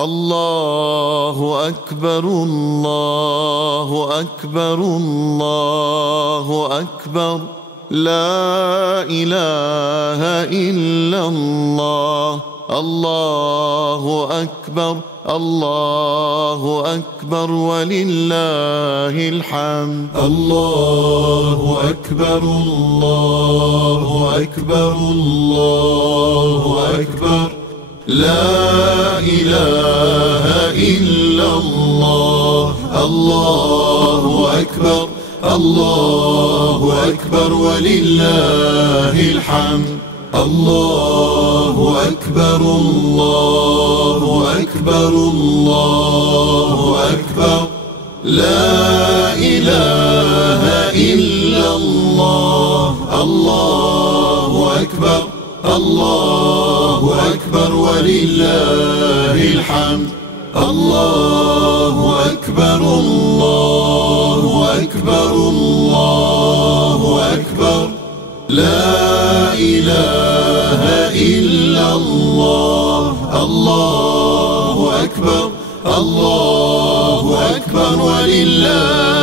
الله أكبر الله أكبر الله أكبر، لا إله إلا الله. الله أكبر الله أكبر ولله الحمد. الله أكبر الله أكبر الله أكبر، لا إله إلا الله. الله أكبر الله أكبر ولله الحمد. الله أكبر الله أكبر الله أكبر، لا إله إلا الله. الله أكبر الله أكبر ولله الحمد. الله أكبر الله أكبر الله أكبر، لا إله إلا الله. الله أكبر الله أكبر ولله